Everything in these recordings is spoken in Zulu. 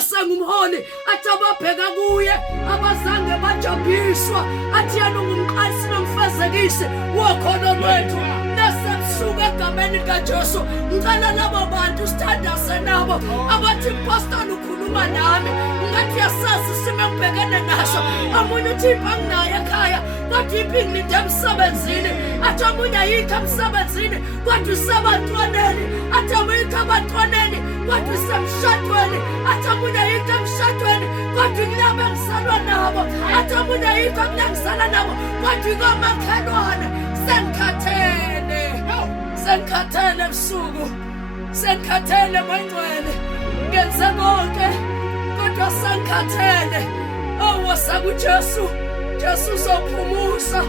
esengumholi athi ababheka kuye abazange bajabiswa athi yena ungumqalisi nomfezekisi wokholo lwethu nasebusuku egameni likaJesu ngicela labo bantu sithandaze nabo abathi impostoli ukhuluma nami ngathi yasazi sime ngibhekene naso omunye uthi banginayo ekhaya kodwa iphi emsebenzini athi omunye ayikho emsebenzini kodwa usebantwaneni athi omunye abantwaneni kodwa usemshadweni athi omunye ayikho emshadweni kodwa kulabo engisalwa nabo athi omunye ayikho kulengisala nabo kodwa ikomakhelwane senkhathele ebusuku senkhathele mangcwele ngenze konke kodwa senkhathele wasakuJesu Jesu uzophumuza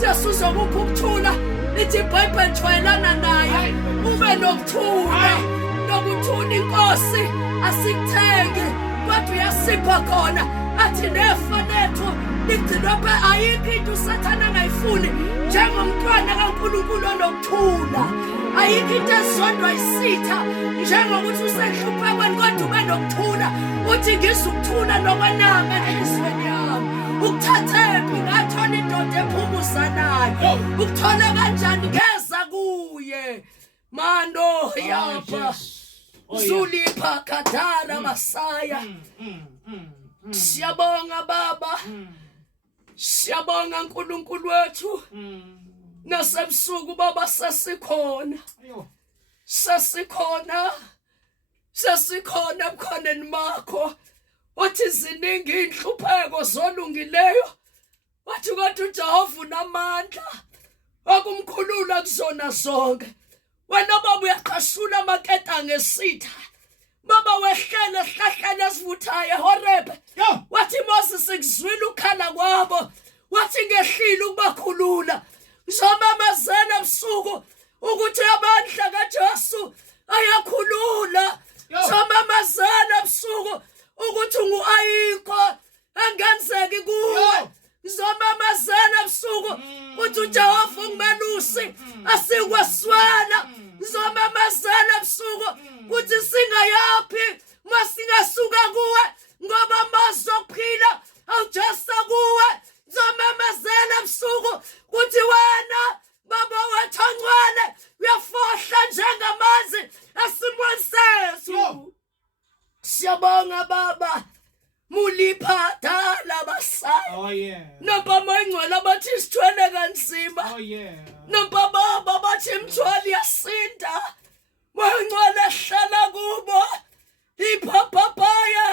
Jesu uzokupha ukuthula lithi iBhayibheli jwayelana naye ube nokuthula nokuthula inkosi asikuthengi kodwa uyasipha khona athi nefa lethu ligcinwe ayikho into usathana angayifuni njengomntwana kaNkulunkulu onokuthula ayikho into ezondwa isitha njengokuthi usehlupheweni kodwa ube nokuthula uthi ngizukuthula nokwenama elizweni yami ukuthathephi ngathola indoda ephumuzanayo ukuthola kanjani ngeza kuye mando yapa zulipha kadala masaya siyabonga baba siyabonga uNkulunkulu wethu nasebusuku baba sesikhona ebukhoneni bakho wathi ziningi inhlupheko zolungileyo wathi kodwa uJehova unamandla akumkhulula kuzona zonke wena baba uyaqhashula amaketa ngesitha baba wehlele esihlahleni esivuthayo eHoreb wathi Moses ikuzwile ukhala kwabo wathi ngehlile ukubakhulula ngizomamezela ebusuku ukuthi amandla kaJesu ayakhulula ngizomamezela ebusuku ukuthi ayikho engenzeki kuwe ngizomamezela ebusuku ukuthi uJehova ungimelusi asikweswela ngizomamezela ebusuku ukuthi singayaphi masingasuka kuwe ngoba amazwi okuphila awuJesu kuwe ngizomamezela ebusuku ukuthi wena baba wethu ongcwele uyafohla njengamanzi esimweni sethu siyabonga baba mulipha dala basaya napa mangcwele abathi sithwele kanzima napa baba bathi imthwali yasinda mangcwele hlala kubo iphapapaya